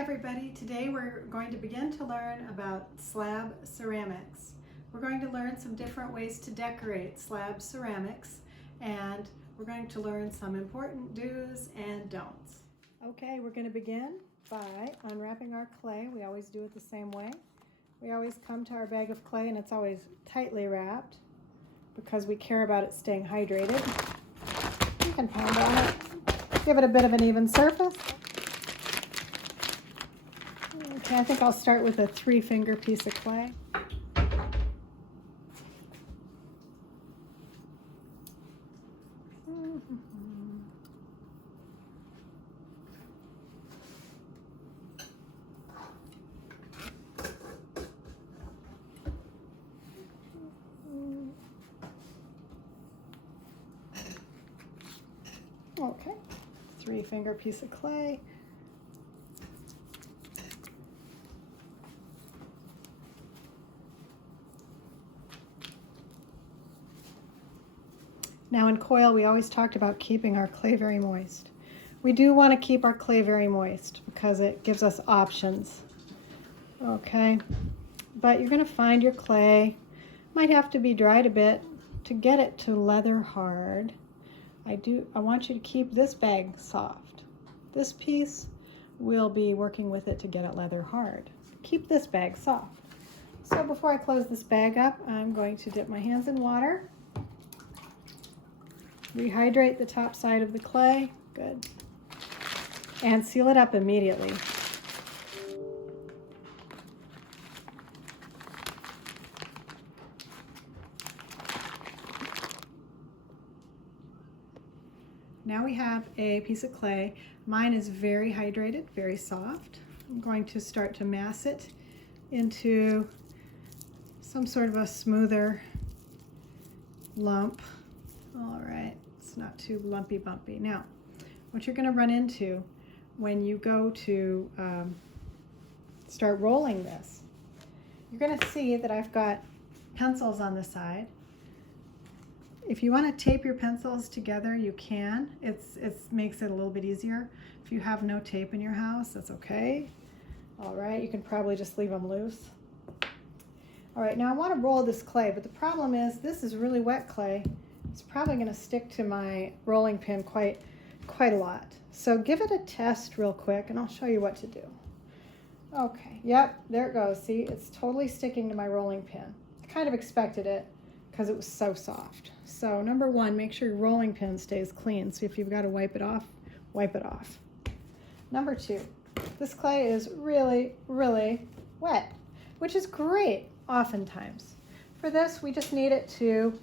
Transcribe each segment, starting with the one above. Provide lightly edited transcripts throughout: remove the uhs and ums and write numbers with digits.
everybody. Today we're going to begin to learn about slab ceramics. We're going to learn some different ways to decorate slab ceramics, and we're going to learn some important do's and don'ts. Okay, we're going to begin by unwrapping our clay. We always do it the same way. We always come to our bag of clay and it's always tightly wrapped because we care about it staying hydrated. You can pound on it. Give it a bit of an even surface. Okay, I think I'll start with a 3-finger piece of clay. Okay, 3-finger piece of clay. Now in coil, we always talked about keeping our clay very moist. We do want to keep our clay very moist because it gives us options. Okay, but you're going to find your clay. Might have to be dried a bit to get it to leather hard. I want you to keep this bag soft. This piece, we'll be working with it to get it leather hard. Keep this bag soft. So before I close this bag up, I'm going to dip my hands in water. Rehydrate the top side of the clay, good. And seal it up immediately. Now we have a piece of clay. Mine is very hydrated, very soft. I'm going to start to mass it into some sort of a smoother lump. All right, it's not too lumpy bumpy. Now, what you're going to run into when you go to start rolling this, you're going to see that I've got pencils on the side. If you want to tape your pencils together, you can. It makes it a little bit easier. If you have no tape in your house, that's okay. All right, you can probably just leave them loose. All right, now I want to roll this clay, but the problem is this is really wet clay. It's probably going to stick to my rolling pin quite a lot. So give it a test real quick and I'll show you what to do. Okay, yep, there it goes. See, it's totally sticking to my rolling pin. I kind of expected it because it was so soft. So number one, make sure your rolling pin stays clean. So if you've got to wipe it off, wipe it off. Number two, this clay is really, really wet, which is great oftentimes. For this, we just need it to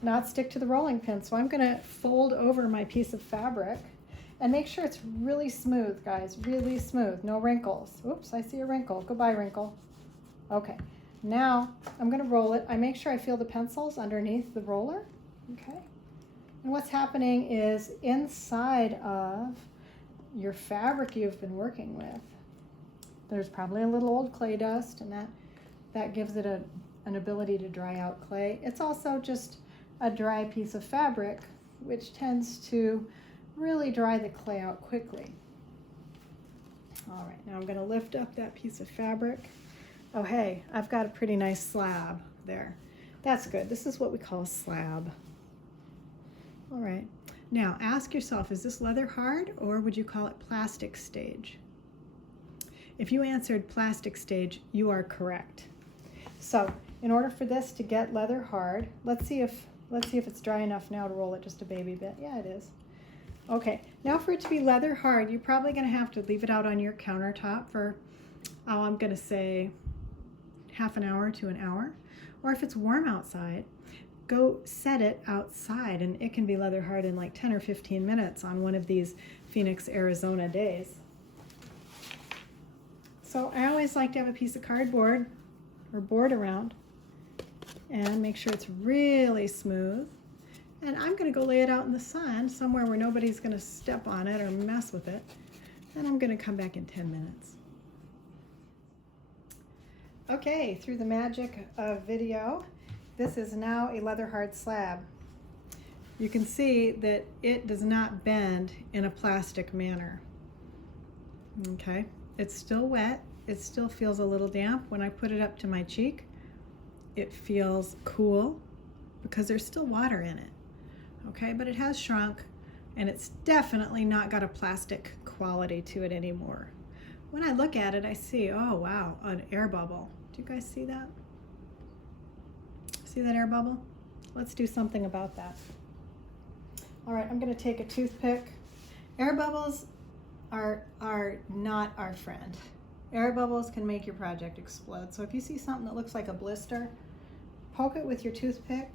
not stick to the rolling pin. So I'm gonna fold over my piece of fabric and make sure it's really smooth, guys, really smooth, no wrinkles. Oops, I see a wrinkle. Goodbye, wrinkle. Okay, now I'm gonna roll it. I make sure I feel the pencils underneath the roller, okay? And what's happening is inside of your fabric you've been working with, there's probably a little old clay dust, and that gives it an ability to dry out clay. It's also just a dry piece of fabric, which tends to really dry the clay out quickly. All right, now I'm going to lift up that piece of fabric. Oh, hey, I've got a pretty nice slab there. That's good. This is what we call a slab. All right, now ask yourself, is this leather hard or would you call it plastic stage? If you answered plastic stage, you are correct. So in order for this to get leather hard, let's see if it's dry enough now to roll it just a baby bit. Yeah, it is. Okay, now for it to be leather hard, you're probably going to have to leave it out on your countertop for, oh, I'm going to say half an hour to an hour. Or if it's warm outside, go set it outside and it can be leather hard in like 10 or 15 minutes on one of these Phoenix, Arizona days. So I always like to have a piece of cardboard or board around and make sure it's really smooth. And I'm going to go lay it out in the sun somewhere where nobody's going to step on it or mess with it. And I'm going to come back in 10 minutes. Okay, through the magic of video, this is now a leather hard slab. You can see that it does not bend in a plastic manner. Okay, it's still wet. It still feels a little damp. When I put it up to my cheek, it feels cool because there's still water in it. Okay, but it has shrunk and it's definitely not got a plastic quality to it anymore. When I look at it, I see, oh wow, an air bubble. Do you guys see that? See that air bubble? Let's do something about that. All right, I'm gonna take a toothpick. Air bubbles are not our friend. Air bubbles can make your project explode. So if you see something that looks like a blister, poke it with your toothpick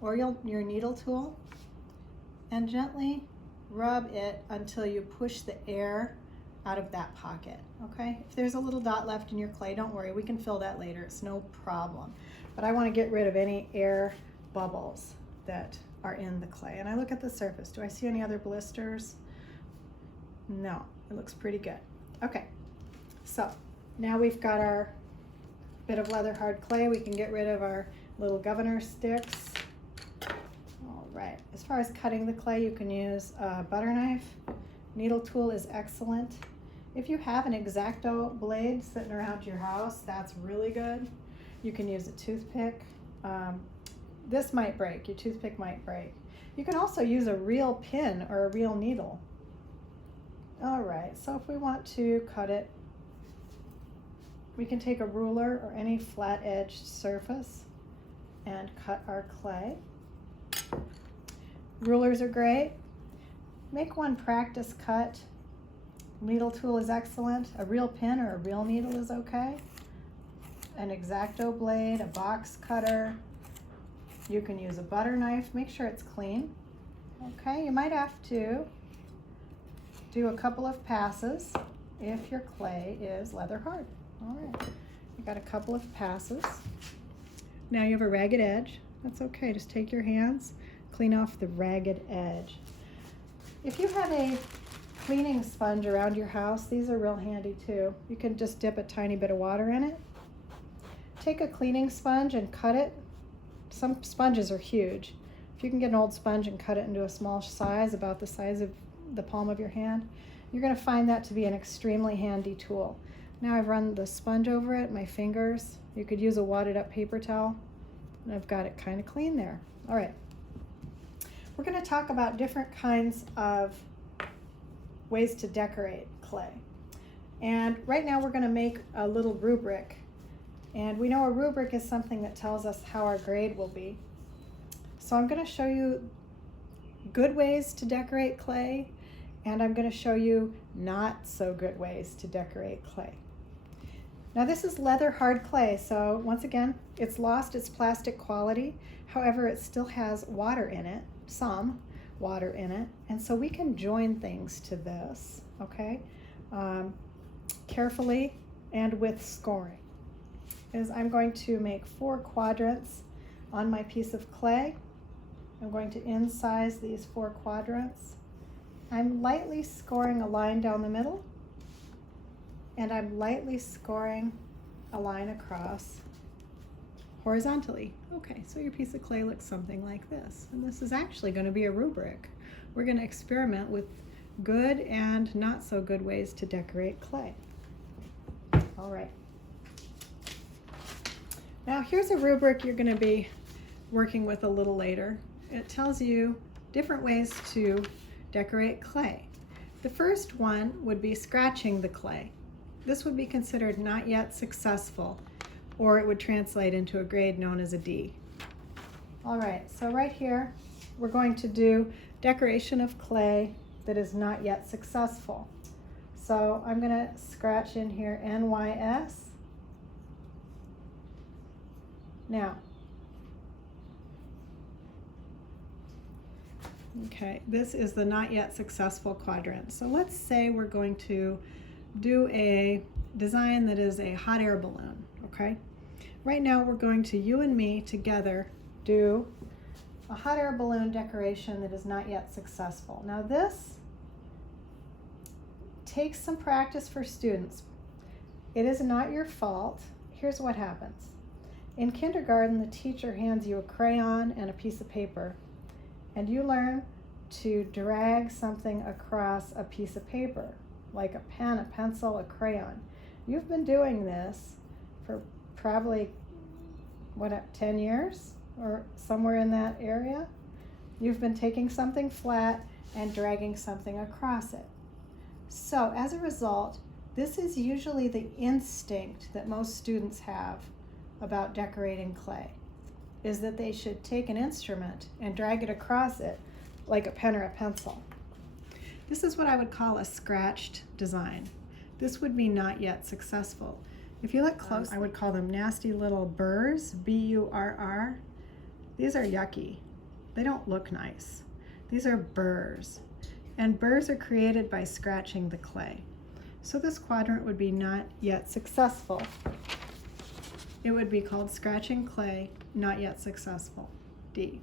or your needle tool and gently rub it until you push the air out of that pocket, okay? If there's a little dot left in your clay, don't worry, we can fill that later, it's no problem. But I wanna get rid of any air bubbles that are in the clay. And I look at the surface, do I see any other blisters? No, it looks pretty good. Okay, so now we've got our bit of leather hard clay. We can get rid of our little governor sticks. All right, as far as cutting the clay, you can use a butter knife. Needle tool is excellent. If you have an X-Acto blade sitting around your house, that's really good. You can use a toothpick. This might break, your toothpick might break. You can also use a real pin or a real needle. All right, so if we want to cut it, we can take a ruler or any flat-edged surface and cut our clay. Rulers are great. Make one practice cut. Needle tool is excellent. A real pin or a real needle is okay. An X-Acto blade, a box cutter. You can use a butter knife. Make sure it's clean. Okay, you might have to do a couple of passes if your clay is leather hard. All right, you got a couple of passes. Now you have a ragged edge. That's okay, just take your hands, clean off the ragged edge. If you have a cleaning sponge around your house, these are real handy too. You can just dip a tiny bit of water in it. Take a cleaning sponge and cut it. Some sponges are huge. If you can get an old sponge and cut it into a small size, about the size of the palm of your hand, you're going to find that to be an extremely handy tool. Now I've run the sponge over it, my fingers. You could use a wadded up paper towel, and I've got it kind of clean there. All right. We're going to talk about different kinds of ways to decorate clay. And right now we're going to make a little rubric. And we know a rubric is something that tells us how our grade will be. So I'm going to show you good ways to decorate clay, and I'm going to show you not so good ways to decorate clay. Now this is leather hard clay, so once again, it's lost its plastic quality. However, it still has water in it, some water in it, and so we can join things to this, okay? Carefully and with scoring. I'm going to make 4 quadrants on my piece of clay. I'm going to incise these 4 quadrants. I'm lightly scoring a line down the middle, and I'm lightly scoring a line across horizontally. Okay, so your piece of clay looks something like this. And this is actually going to be a rubric. We're going to experiment with good and not so good ways to decorate clay. All right. Now here's a rubric you're going to be working with a little later. It tells you different ways to decorate clay. The first one would be scratching the clay. This would be considered not yet successful, or it would translate into a grade known as a D. All right, so right here, we're going to do decoration of clay that is not yet successful. So I'm going to scratch in here NYS. Now, okay, this is the not yet successful quadrant. So let's say we're going to do a design that is a hot air balloon, okay? Right now we're going to, you and me together, do a hot air balloon decoration that is not yet successful. Now this takes some practice for students. It is not your fault. Here's what happens. In kindergarten, the teacher hands you a crayon and a piece of paper, and you learn to drag something across a piece of paper. like a pen, a pencil, a crayon. You've been doing this for probably, 10 years or somewhere in that area? You've been taking something flat and dragging something across it. So as a result, this is usually the instinct that most students have about decorating clay, is that they should take an instrument and drag it across it like a pen or a pencil. This is what I would call a scratched design. This would be not yet successful. If you look close, I would call them nasty little burrs, B-U-R-R. These are yucky. They don't look nice. These are burrs. And burrs are created by scratching the clay. So this quadrant would be not yet successful. It would be called scratching clay, not yet successful, D.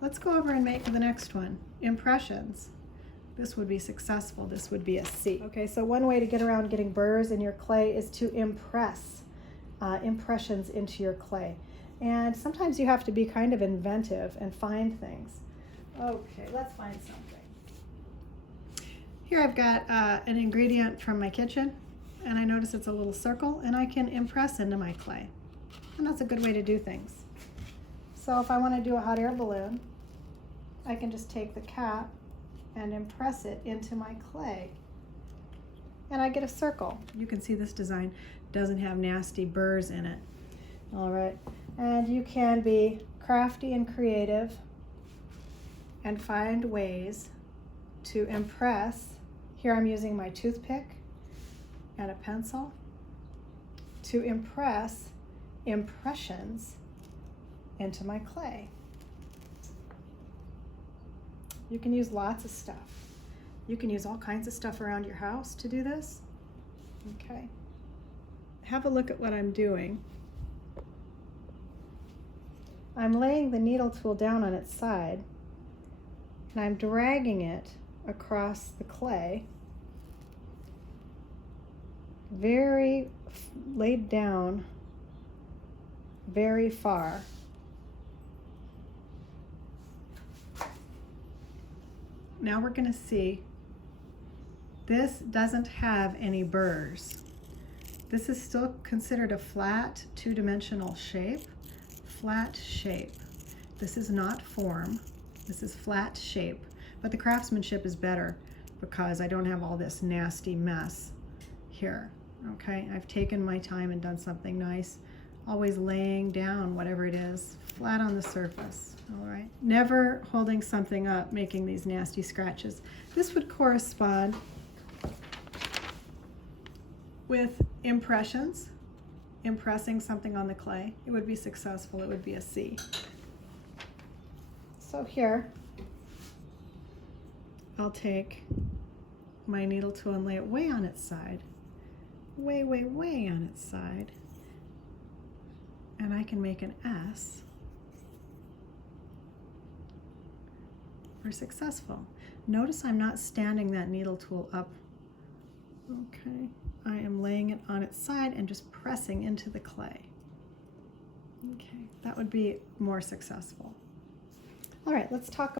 Let's go over and make the next one, impressions. This would be successful, this would be a C. Okay, so one way to get around getting burrs in your clay is to impress impressions into your clay. And sometimes you have to be kind of inventive and find things. Okay, let's find something. Here I've got an ingredient from my kitchen, and I notice it's a little circle, and I can impress into my clay. And that's a good way to do things. So if I want to do a hot air balloon, I can just take the cap and impress it into my clay. And I get a circle. You can see this design doesn't have nasty burrs in it. All right, and you can be crafty and creative and find ways to impress. Here I'm using my toothpick and a pencil to impress impressions into my clay. You can use lots of stuff. You can use all kinds of stuff around your house to do this. Okay. Have a look at what I'm doing. I'm laying the needle tool down on its side, and I'm dragging it across the clay, very laid down, very far. Now we're going to see this doesn't have any burrs. This is still considered a flat two-dimensional shape. Flat shape. This is not form. This is flat shape. But the craftsmanship is better because I don't have all this nasty mess here. Okay, I've taken my time and done something nice. Always laying down whatever it is flat on the surface. All right, never holding something up, making these nasty scratches. This would correspond with impressions, impressing something on the clay. It would be successful, it would be a C. So here, I'll take my needle tool and lay it way on its side, way, way, way on its side, and I can make an S for successful. Notice I'm not standing that needle tool up. Okay, I am laying it on its side and just pressing into the clay. Okay, that would be more successful. All right, let's talk